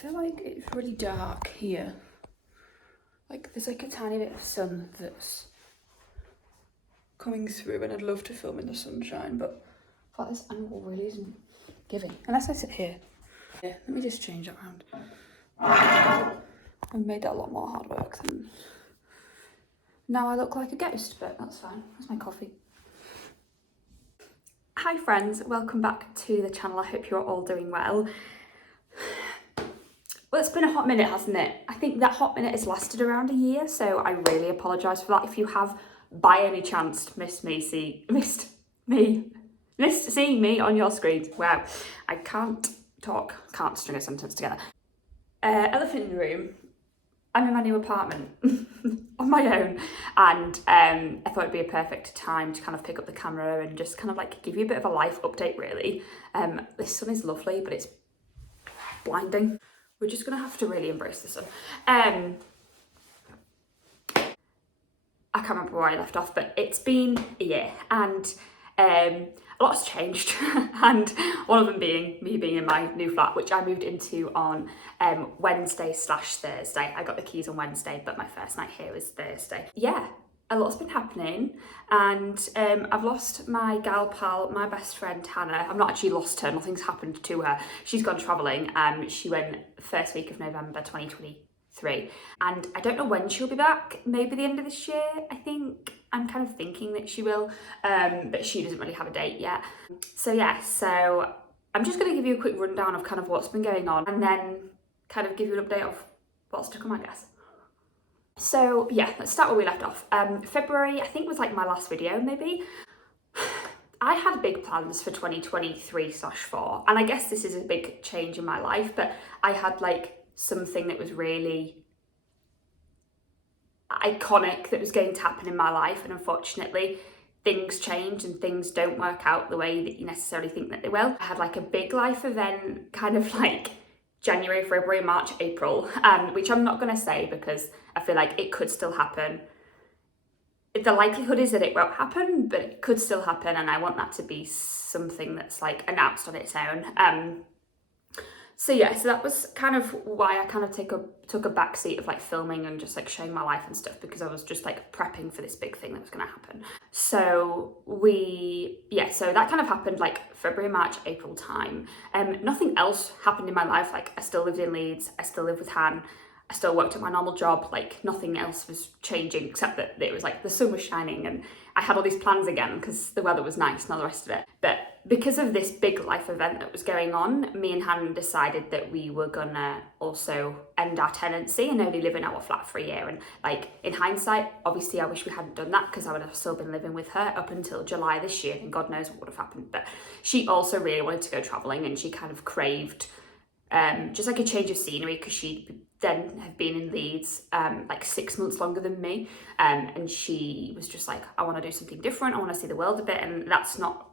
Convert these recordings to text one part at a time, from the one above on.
feel like it's really dark here. Like there's like a tiny bit of sun that's coming through, and I'd love to film in the sunshine, but I thought this angle really isn't giving. Unless I sit here. Yeah, let me just change that around. I've made that a lot more hard work than... Now I look like a ghost, but that's fine. That's my coffee. Hi friends, welcome back to the channel. I hope you're all doing well. Well, it's been a hot minute, hasn't it? I think that hot minute has lasted around a year, so I really apologise for that. If you have, by any chance, missed seeing me on your screen. Wow, I can't string a sentence together. Elephant in the room. I'm in my new apartment on my own, and I thought it'd be a perfect time to kind of pick up the camera and just kind of like give you a bit of a life update, really. This sun is lovely, but it's blinding. We're just gonna have to really embrace the sun. I can't remember where I left off, but it's been a year, and a lot's changed, and one of them being me being in my new flat, which I moved into on Wednesday/Thursday. I got the keys on Wednesday, but my first night here was Thursday. Yeah, a lot's been happening, and I've lost my gal pal, my best friend Hannah. I've not actually lost her, nothing's happened to her. She's gone travelling. She went first week of November 2023, and I don't know when she'll be back, maybe the end of this year, I think. I'm kind of thinking that she will, but she doesn't really have a date yet. So yeah, so I'm just going to give you a quick rundown of kind of what's been going on, and then kind of give you an update of what's to come, I guess. So yeah, let's start where we left off. February, I think, was like my last video, maybe. I had big plans for 2023/4, and I guess this is a big change in my life, but I had like something that was really iconic that was going to happen in my life, and unfortunately things change and things don't work out the way that you necessarily think that they will. I had like a big life event kind of like January, February, March, April, which I'm not going to say because I feel like it could still happen. The likelihood is that it won't happen, but it could still happen, and I want that to be something that's like announced on its own. So yeah, so that was kind of why I kind of took a back seat of like filming and just like showing my life and stuff, because I was just like prepping for this big thing that was going to happen. So so that kind of happened like February, March, April time. Nothing else happened in my life. Like I still lived in Leeds, I still lived with Han, I still worked at my normal job. Like nothing else was changing except that it was like the sun was shining and I had all these plans again because the weather was nice and all the rest of it. But because of this big life event that was going on, me and Hannah decided that we were gonna also end our tenancy and only live in our flat for a year. And like in hindsight, obviously I wish we hadn't done that because I would have still been living with her up until July this year, and God knows what would have happened. But she also really wanted to go traveling, and she kind of craved just like a change of scenery, because she then had been in Leeds like 6 months longer than me, and she was just like, I want to do something different, I want to see the world a bit, and that's not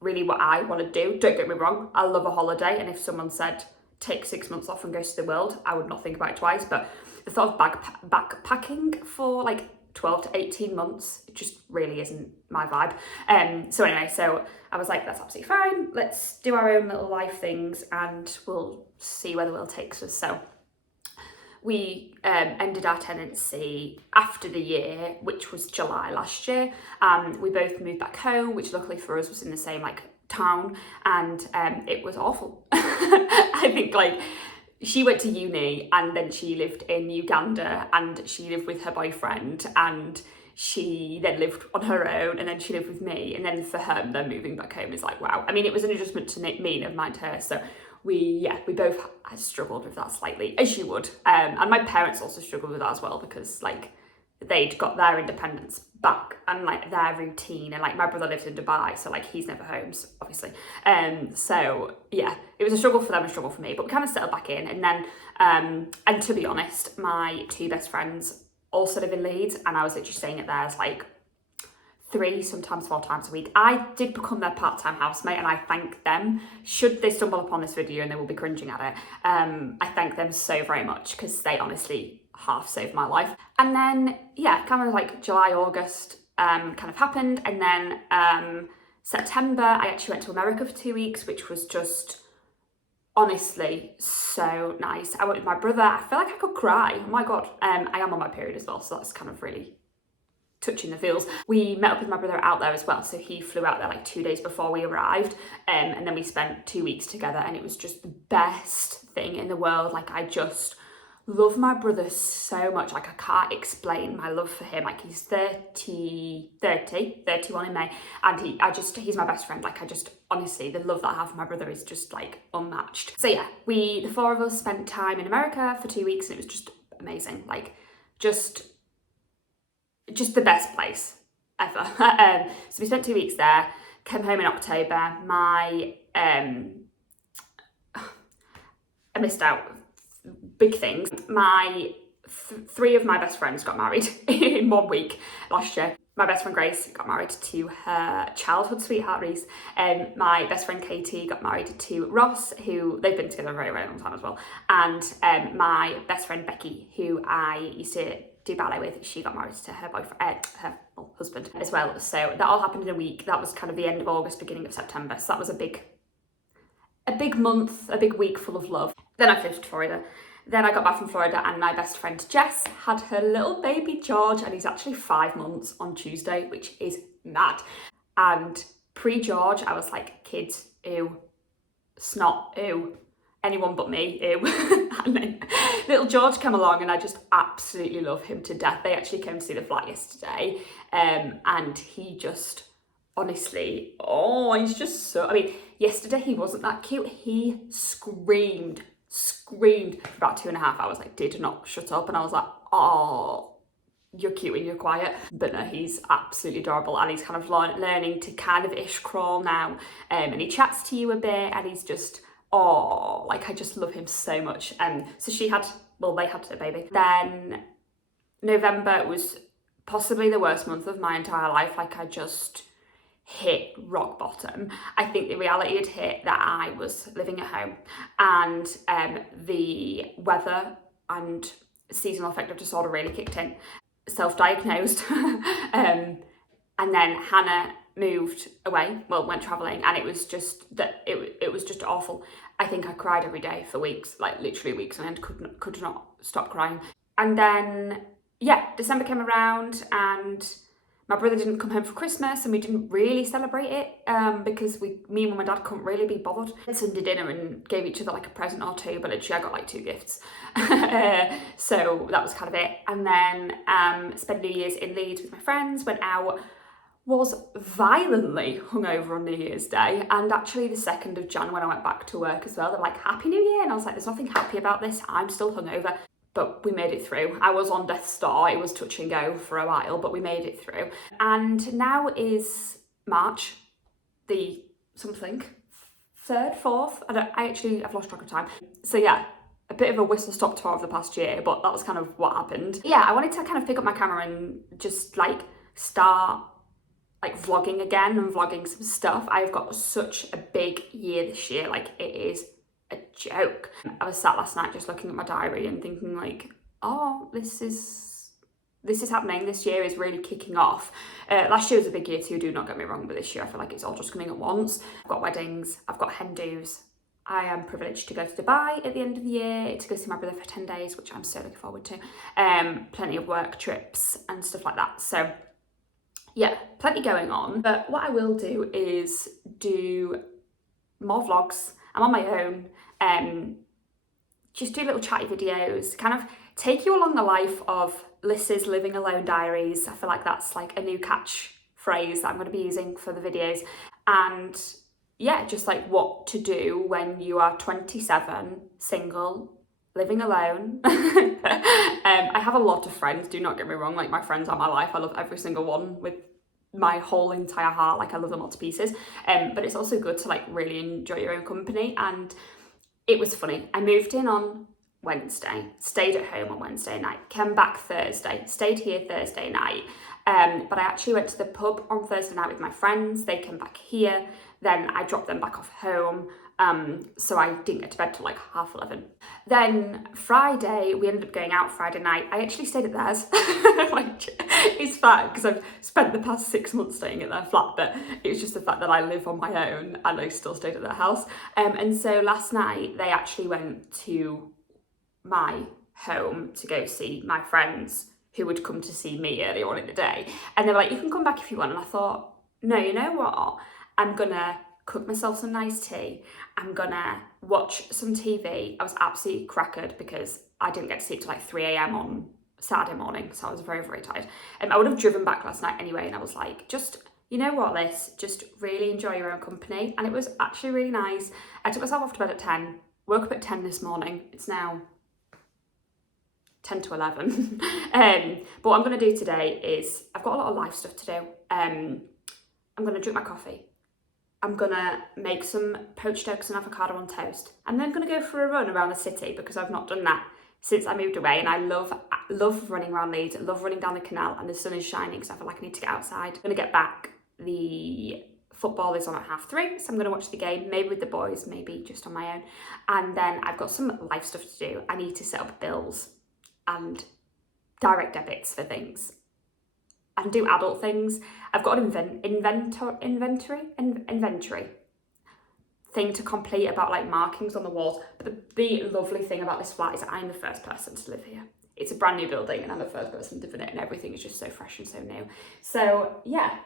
really what I want to do. Don't get me wrong, I love a holiday, and if someone said take 6 months off and go to the world, I would not think about it twice. But the thought of backpacking for like 12 to 18 months, it just really isn't my vibe. So anyway, so I was like, that's absolutely fine, let's do our own little life things and we'll see where the world takes us. So we ended our tenancy after the year, which was July last year. We both moved back home, which luckily for us was in the same like town, and it was awful. I think like she went to uni and then she lived in Uganda and she lived with her boyfriend, and she then lived on her own, and then she lived with me, and then for her then moving back home is like, wow. I mean, it was an adjustment to me, never mind her. So we both struggled with that slightly, as you would, and my parents also struggled with that as well, because like they'd got their independence back and like their routine, and like my brother lives in Dubai, so like he's never home, so, obviously. So yeah, it was a struggle for them, a struggle for me, but we kind of settled back in. And then and to be honest, my two best friends also live in Leeds, and I was literally staying at theirs like 3, sometimes 4 times a week. I did become their part-time housemate, and I thank them. Should they stumble upon this video, and they will be cringing at it, I thank them so very much, because they honestly half saved my life. And then yeah, kind of like July, August kind of happened, and then September I actually went to America for 2 weeks, which was just honestly so nice. I went with my brother. I feel like I could cry. Oh my God. I am on my period as well, so that's kind of really touching the feels. We met up with my brother out there as well, so he flew out there like 2 days before we arrived, and then we spent 2 weeks together, and it was just the best thing in the world. Like, I just love my brother so much. Like, I can't explain my love for him. Like, he's 31 in May, and he's my best friend. Like, I just, honestly, the love that I have for my brother is just like unmatched. So yeah, the four of us spent time in America for 2 weeks, and it was just amazing. Like, just the best place ever. So we spent 2 weeks there, came home in October. I missed out big things. Three of my best friends got married in 1 week last year. My best friend Grace got married to her childhood sweetheart Reese, and my best friend Katie got married to Ross, who they've been together a very, very long time as well. And my best friend Becky, who I used to do ballet with, she got married to her boyfriend, her husband as well. So that all happened in a week. That was kind of the end of August, beginning of September. So that was a big month, a big week full of love. Then I flew to Florida. Then I got back from Florida, and my best friend Jess had her little baby George, and he's actually 5 months on Tuesday, which is mad. And pre-George, I was like, kids, ew, snot, ew, anyone but me, ew. And then little George came along, and I just absolutely love him to death. They actually came to see the flat yesterday, and he just, honestly, he's just so, I mean, yesterday he wasn't that cute. He screamed for about 2.5 hours, like did not shut up, and I was like, oh, you're cute and you're quiet. But no, he's absolutely adorable, and he's kind of learning to kind of ish crawl now, and he chats to you a bit, and he's just, like, I just love him so much. So they had a baby. Then November was possibly the worst month of my entire life. Like, I just hit rock bottom. I think the reality had hit that I was living at home, and the weather and seasonal affective disorder really kicked in. Self-diagnosed. And then Hannah moved away, went travelling, and it was just it was just awful. I think I cried every day for weeks, like literally weeks, and I could not stop crying. And then December came around, and my brother didn't come home for Christmas, and we didn't really celebrate it because me and Mum and Dad couldn't really be bothered. Sunday dinner and gave each other like a present or two, but literally I got like 2 gifts. So that was kind of it. And then spent New Year's in Leeds with my friends, went out, was violently hungover on New Year's Day, and actually the 2nd of Jan when I went back to work as well. They're like, Happy New Year, and I was like, there's nothing happy about this, I'm still hungover. But we made it through. I was on death's door. It was touch and go for a while, but we made it through. And now is March, the something, 3rd, 4th. I've lost track of time. So yeah, a bit of a whistle-stop tour of the past year, but that was kind of what happened. Yeah, I wanted to kind of pick up my camera and just like start like vlogging again and vlogging some stuff. I've got such a big year this year. Like, it is a joke. I was sat last night just looking at my diary and thinking like, this is happening. This year is really kicking off. Last year was a big year too, do not get me wrong, but this year I feel like it's all just coming at once. I've got weddings, I've got hen dos. I am privileged to go to Dubai at the end of the year to go see my brother for 10 days, which I'm so looking forward to. Plenty of work trips and stuff like that. So yeah, plenty going on. But what I will do is do more vlogs. I'm on my own. Just do little chatty videos, kind of take you along the life of Lys's Living Alone Diaries. I feel like that's like a new catchphrase that I'm going to be using for the videos. And yeah, just like what to do when you are 27, single, living alone. I have a lot of friends, do not get me wrong, like my friends are my life. I love every single one with my whole entire heart. Like, I love them all to pieces. But it's also good to like really enjoy your own company. And it was funny. I moved in on Wednesday, stayed at home on Wednesday night, came back Thursday, stayed here Thursday night. But I actually went to the pub on Thursday night with my friends. They came back here. Then I dropped them back off home. So I didn't get to bed till like 11:30. Then Friday, we ended up going out Friday night. I actually stayed at theirs, It's fine because I've spent the past 6 months staying at their flat, but it's just the fact that I live on my own and I still stayed at their house. And so last night they actually went to my home to go see my friends who would come to see me earlier on in the day. And they were like, you can come back if you want. And I thought, no, you know what? I'm gonna cook myself some nice tea. I'm gonna watch some TV. I was absolutely crackered because I didn't get to sleep till like 3 a.m. on Saturday morning, so I was very, very tired. I would have driven back last night anyway, and I was like, just, you know what, Liz, just really enjoy your own company. And it was actually really nice. I took myself off to bed at 10, woke up at 10 this morning. It's now 10 to 11. But what I'm going to do today is, I've got a lot of life stuff to do. I'm going to drink my coffee. I'm going to make some poached eggs and avocado on toast. And then I'm going to go for a run around the city because I've not done that since I moved away. And I love running around Leeds, I love running down the canal, and the sun is shining, so I feel like I need to get outside. I'm going to get back. The football is on at 3:30, so I'm going to watch the game, maybe with the boys, maybe just on my own. And then I've got some life stuff to do. I need to set up bills and direct debits for things and do adult things. I've got an inventory thing to complete about like markings on the walls. But the lovely thing about this flat is that I'm the first person to live here. It's a brand new building and I'm the first person to live in it, and everything is just so fresh and so new. So yeah,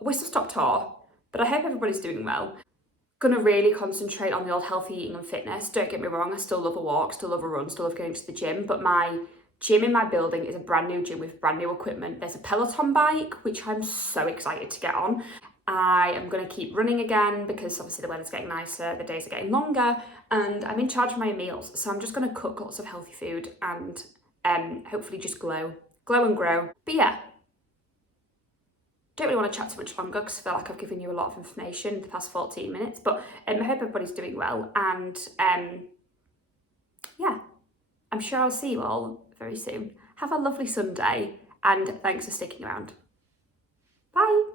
whistle stop tour, but I hope everybody's doing well. Gonna really concentrate on the old healthy eating and fitness. Don't get me wrong, I still love a walk, still love a run, still love going to the gym, but my gym in my building is a brand new gym with brand new equipment. There's a Peloton bike, which I'm so excited to get on. I am going to keep running again because obviously the weather's getting nicer, the days are getting longer, and I'm in charge of my meals. So I'm just going to cook lots of healthy food and hopefully just glow and grow. But yeah, don't really want to chat too much longer because I feel like I've given you a lot of information in the past 14 minutes, but I hope everybody's doing well, and yeah, I'm sure I'll see you all very soon. Have a lovely Sunday, and thanks for sticking around. Bye.